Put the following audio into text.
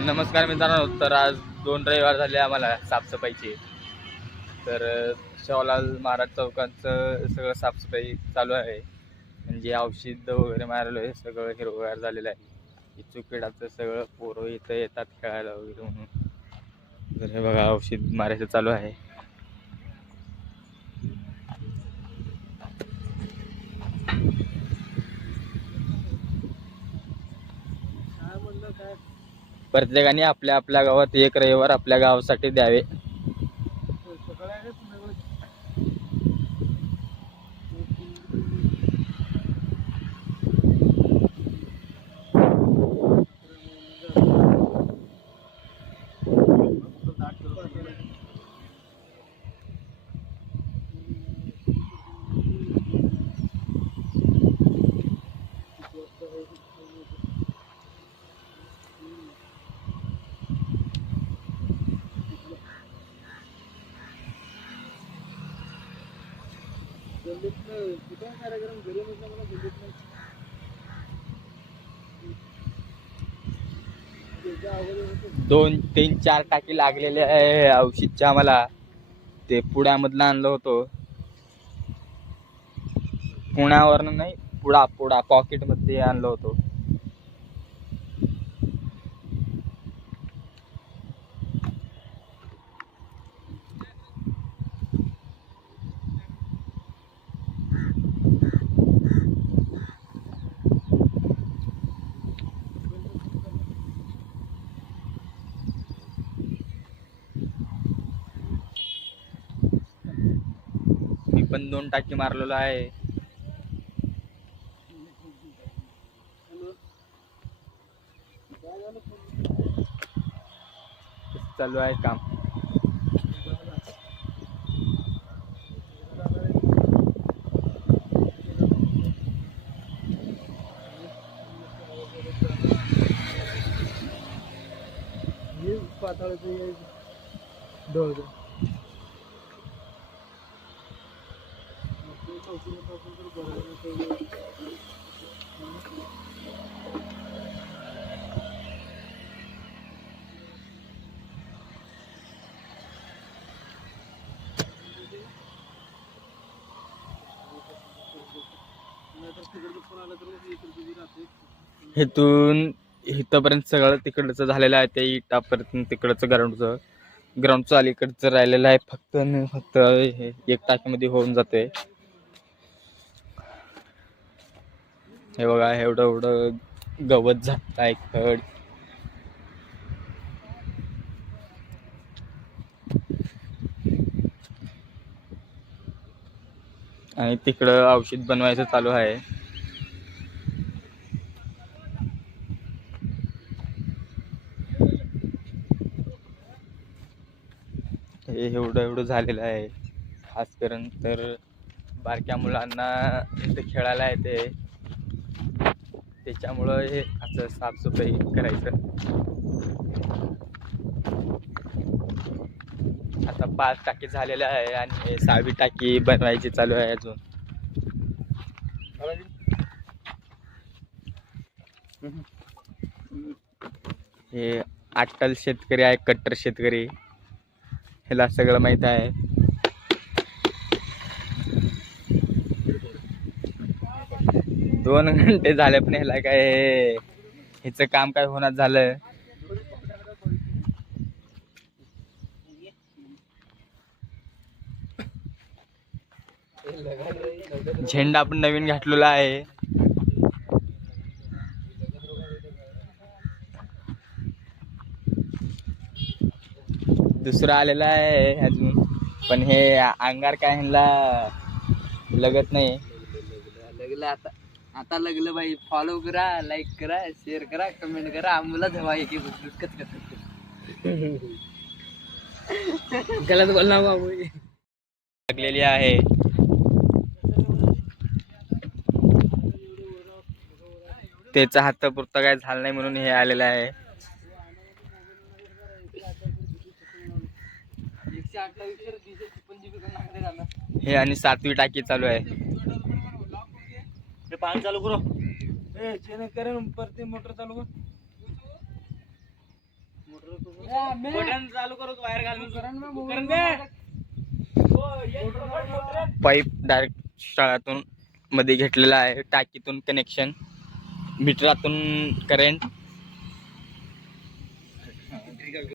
नमस्कार मित्रांनो. तर आज 2 रविवार झाले आम्हाला साफसफाईची. तर शिवलाल महाराज चौकांचं सगळं साफसफाई चालू आहे. म्हणजे औषध वगैरे मारलं आहे, सगळं हिरवगार झालेलं आहे. चुकिडाचं सगळं पोरं इथं येतात खेळायला वगैरे म्हणून. तर हे बघा औषध मारायचं चालू आहे. प्रत्येकाने आपल्या आपल्या गावात एक रविवार आपल्या गावासाठी द्यावे. दोन तीन चार टाकी लागलेले आहे औषधच्या. आम्हाला ते पुण्यामधलं आणलं होतं. पुण्यावरनं नाही, पुढा पॉकेट मध्ये आणलं होतं. मी पण 2 टाकी मारलेलो आहे. चालू आहे काम. इथून इथपर्यंत सगळं तिकडचं झालेलं आहे. ते इटापर्यंत तिकडचं ग्राउंडचं अलीकडचं राहिलेलं आहे. फक्त हे एक टाकीमध्ये होऊन जाते. हे बघा एवढं गवत झालं आहे, खड. आणि तिकडं औषध बनवायचं चालू आहे. हे एवढं झालेलं आहे. खास करून तर बारक्या मुलांना इथे खेळायला येते, त्याच्यामुळं हे असं साफसफाई करायचं. आता 5 टाकी झालेल्या आहे आणि 6वी टाकी बनवायची चालू आहे अजून. हे अट्टल शेतकरी आहे, कट्टर शेतकरी. ह्याला सगळं माहित आहे. दोन घंटे झाले पण ह्याला काय ह्याचं काम काय होणार झालं. झेंडा आपण नवीन घातलेला आहे. दुसरा आलेला आहे अजून, पण हे अंगार काय ह्याला लगत नाही. लगलं आता लगलं बाई. फॉलो करा, लाईक करा, शेअर करा, कमेंट करा. आम्हाला धवा एक गलत बोलना बाबू. लागलेली आहे. त्याचा हातापुरता काय झालं नाही म्हणून हे आलेलं आहे. हे आणि 7वी टाकी चालू आहे. पाणी चालू करो. मोटर चालू कर. चालू करू वायर घालून पाईप डायरेक्ट तळातून मध्ये घेतलेला आहे, टाकीतून कनेक्शन, मीटरातून करंट